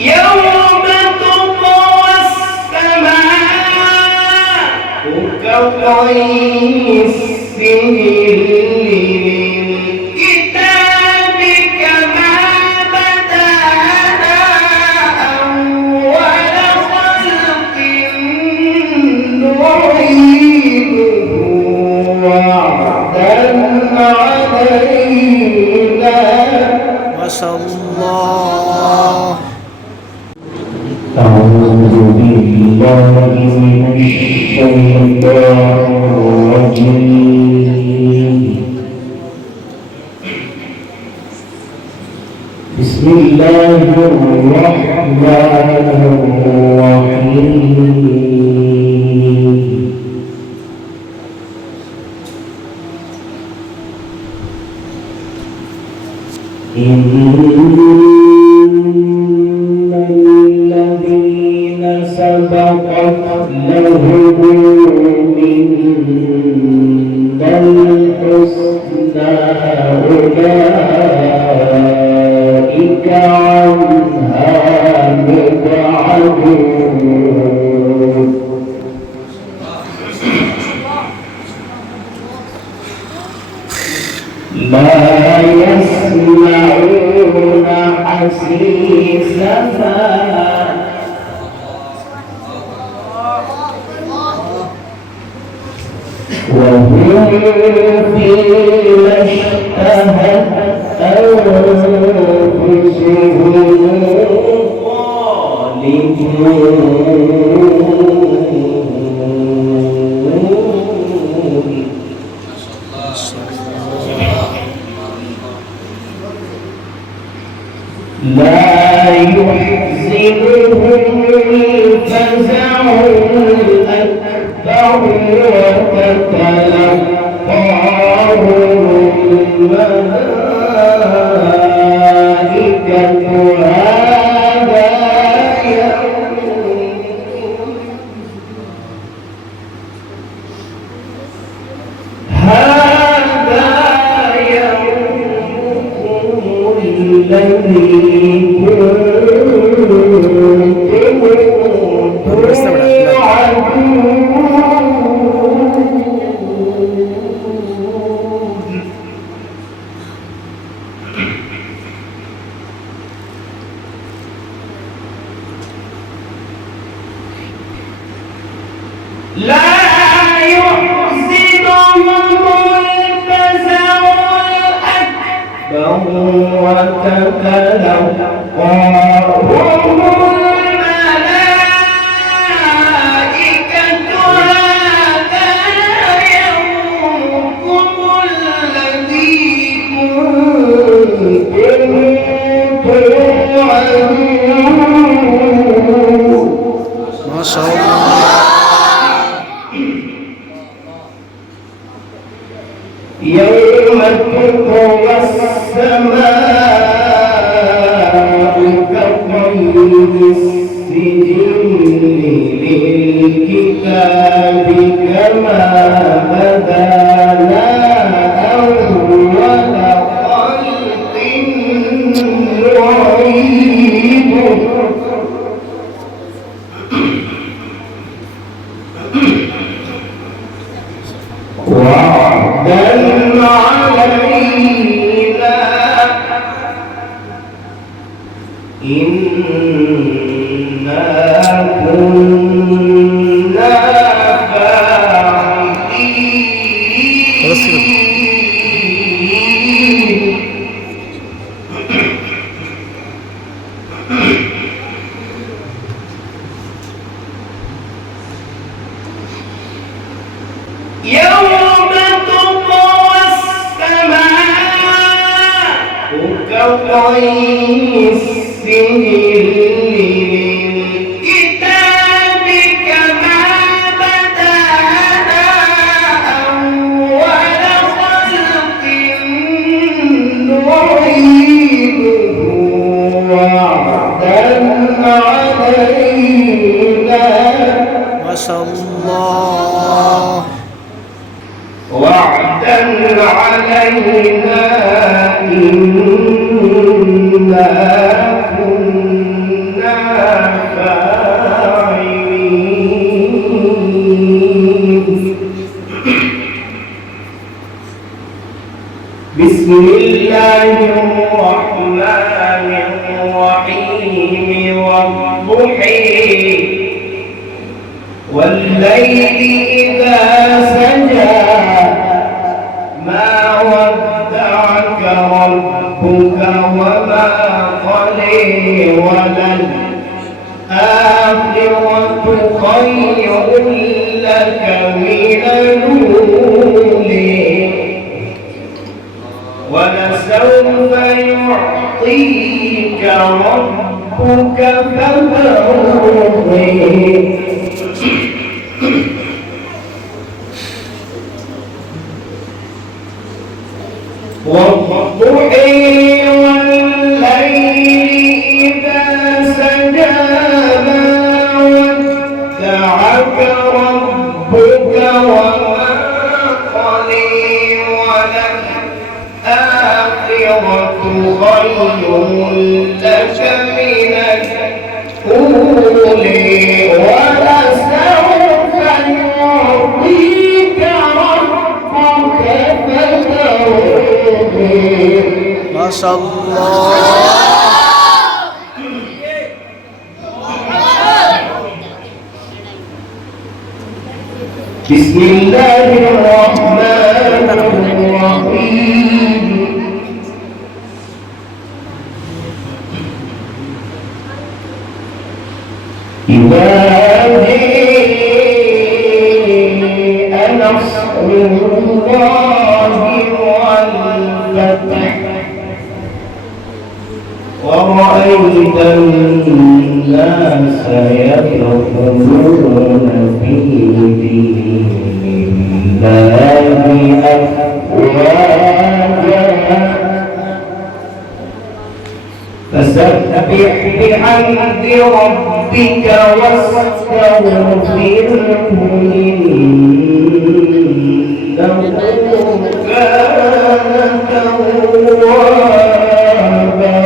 يوم تطوى السماء كطي السجل للكتاب كما بدأنا أول خلق نعيده وعدا علينا. ما شاء الله. أعوذ بالله من الشيطان الرجيم. بسم الله الرحمن الرحيم. سبقت لهم منا الحسنى أولئك عنها مبعدون. لا يسمعون حسيسها وهم فيما اشتهت أنفسهم خالدون. لا يحزنهم الفزع الأكبر وتتلقاهم الملائكة هذا يومكم الذي لا يحزنهم الفزع الأكبر وتتلقاهم الملائكة هذا يومكم الذي كنتم توعدون. ما شاء الله. يوم تطوى السماء كطي السجل للكتاب كما بدأنا أول خلق نعيده وعدا علينا إنا كنا فاعلين. يوم تطوى السماء كطي السجل للكتاب كما بدأنا أول خلق نعيده وعدا علينا. ما شاء الله. وعدا علينا إنا كنا والليل إذا سجى ما ودعك ربك وما قلي وللآخرة خير لك من الأولى ولسوف يعطيك ربك فترضي والضحى والليل إذا سجى ما ودعك ربك وما قلي وللآخرة خير لك من الأولى ولسوف يعطيك ربك فترضي ما شاء الله. بسم الله الرحمن الرحيم إذا جاء نصر الله والفتح ورأيت الناس يدخلون في دين الله أفواجا فسبح بحمد ربك واستغفره إنه كان توابا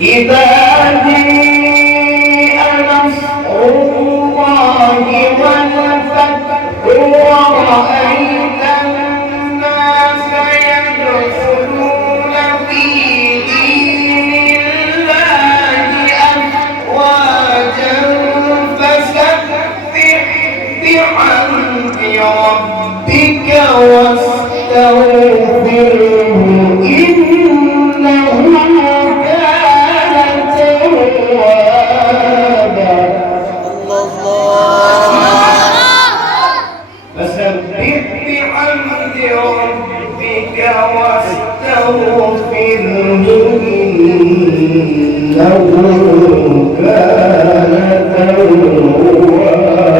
إذا جاء نصر الله والفتح ورأيت الناس يدخلون في دين الله أفواجا فسبح بحمد ربك واستغفره إنه فسبح بحمد ربك واستغفره إنه كان توابا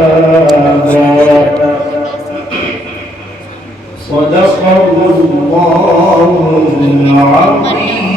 صدق الله العظيم.